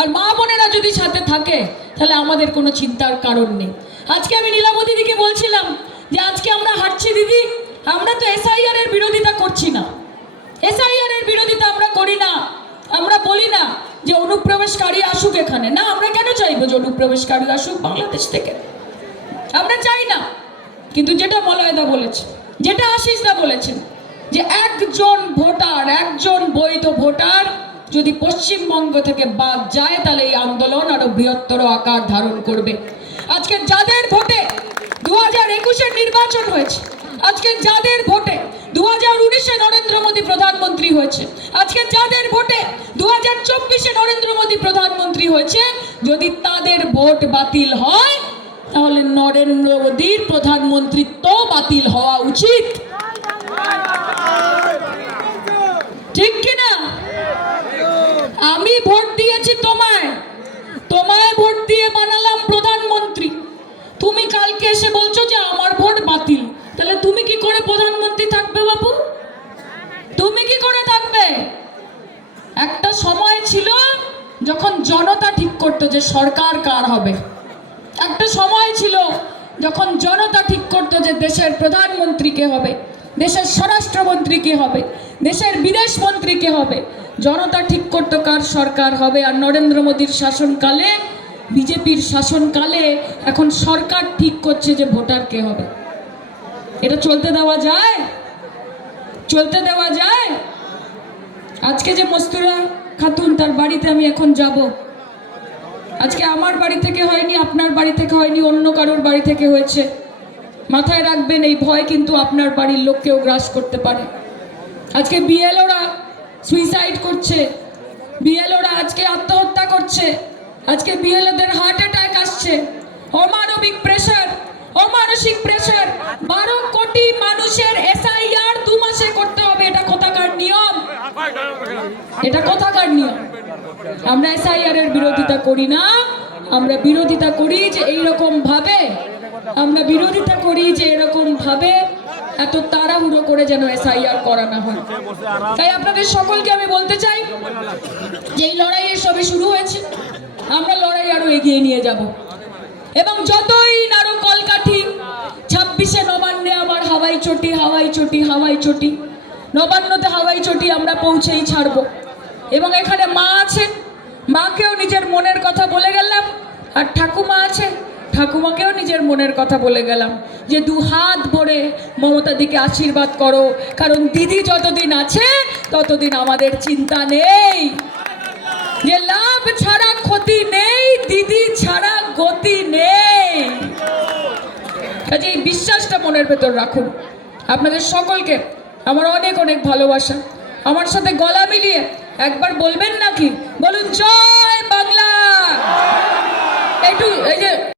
আর মা বোনেরা যদি সাথে থাকে, তাহলে আমাদের কোনো চিন্তার কারণ নেই। আজকে আমি নীলাবতী দিকে বলছিলাম যে, আজকে আমরা হাঁটছি দিদি, আমরা তো এসআইআর এর বিরোধিতা করছি না। এসআইআর এর বিরোধিতা আমরা করি না, আমরা বলি না যে অনুপ্রবেশকারী আসুক এখানে। না, আমরা কেন চাইব যে অনুপ্রবেশকারী আসুক বাংলাদেশ থেকে? আমরা চাই না। কিন্তু যেটা মলয়দা বলেছে, যেটা আশিসদা বলেছেন, যে একজন ভোটার, একজন বৈধ ভোটার যদি পশ্চিমবঙ্গ থেকে বাদ যায়, তাহলে এই আন্দোলন আরও বৃহত্তর আকার ধারণ করবে। আজকে যাদের ভোটে দু হাজার একুশের নির্বাচন হয়েছে, আজকে যাদের ভোটে দু হাজার উনিশে নরেন্দ্র মোদী প্রধানমন্ত্রী হয়েছে, আজকে যাদের ভোটে দু হাজার চব্বিশে নরেন্দ্র মোদী প্রধানমন্ত্রী হয়েছে, যদি তাদের ভোট বাতিল হয়, তাহলে নরেন্দ্র মোদীর প্রধানমন্ত্রিত্ব বাতিল হওয়া উচিত। ঠিক কিনা? আমি ভোট দিয়েছি তোমায়। তোমায় ভোট দিয়ে বানালাম প্রধানমন্ত্রী। তুমি কালকে এসে বলছো যে আমার ভোট বাতিল। তাহলে তুমি কি করে প্রধানমন্ত্রী থাকবে বাবু? তুমি কি করে থাকবে? একটা সময় ছিল যখন জনতা ঠিক করতো যে সরকার কার হবে। একটা সময় ছিল যখন জনতা ঠিক করতো যে দেশের প্রধানমন্ত্রী কে হবে, দেশের স্বরাষ্ট্রমন্ত্রী কে হবে, দেশের বিদেশ মন্ত্রী কে হবে। জনতা ঠিক করতো কার সরকার হবে আর নরেন্দ্র মোদীর শাসনকালে, বিজেপির শাসনকালে এখন সরকার ঠিক করছে যে ভোটার কে হবে। এটা চলতে দেওয়া যায়? চলতে দেওয়া যায়? আজকে যে মস্তুরা খাতুন, তার বাড়িতে আমি এখন যাব। আজকে আমার বাড়ি থেকে হয়নি, আপনার বাড়ি থেকে হয়নি, অন্য কারোর বাড়ি থেকে হয়েছে। মাথায় রাখবেন, এই ভয় কিন্তু আপনার বাড়ির লোককেও গ্রাস করতে পারে। আজকে বিএলওরা সুইসাইড করছে। বিএলওরা আজকে আত্মহত্যা করছে। আজকে বিএলওদের হার্ট অ্যাটাক আসছে। অমানবিক প্রেশার অমানসিক প্রেশার বারো কোটি মানুষের এসআইআর দু মাসে করতে হবে। এটা কোথাকার নিয়ম? এটা কোথাকার নিয়ম? আমরা এসআইআর এর বিরোধিতা করি না। আমরা বিরোধিতা করি যে এই রকম ভাবে আমরা বিরোধিতা করি যে এরকম ভাবে এত তাড়াহুড়ো করে যেন এসআইআর করানো হয়। তাই আপনাদের সকলকে আমি বলতে চাই যে এই লড়াইয়ের সবে শুরু হয়েছে। আমরা লড়াই আরও এগিয়ে নিয়ে যাব। এবং যতই নারো কলকাঠি, ছাব্বিশে নবান্নে আবার হাওয়াই চটি হাওয়াই চটি হাওয়াই চটি, নবান্নতে হাওয়াই চটি আমরা পৌঁছেই ছাড়বো। এবং এখানে মা আছেন। মাকেও নিজের মনের কথা বলে গেলাম। আর ঠাকুমা আছে। ঠাকুমাকেও নিজের মনের কথা বলে গেলাম যে দু হাত ভরে মমতা দিকে আশীর্বাদ করো, কারণ দিদি যতদিন আছে, ততদিন আমাদের চিন্তা নেই। যে লাভ ছাড়া ক্ষতি নেই, দিদি ছাড়া গতি নেই। কাজে এই বিশ্বাসটা মনের ভেতর রাখুন। আপনাদের সকলকে আমার অনেক অনেক ভালোবাসা। আমার সাথে গলা মিলিয়ে একবার বলবেন নাকি? বলুন, জয় বাংলা! একটু এই যে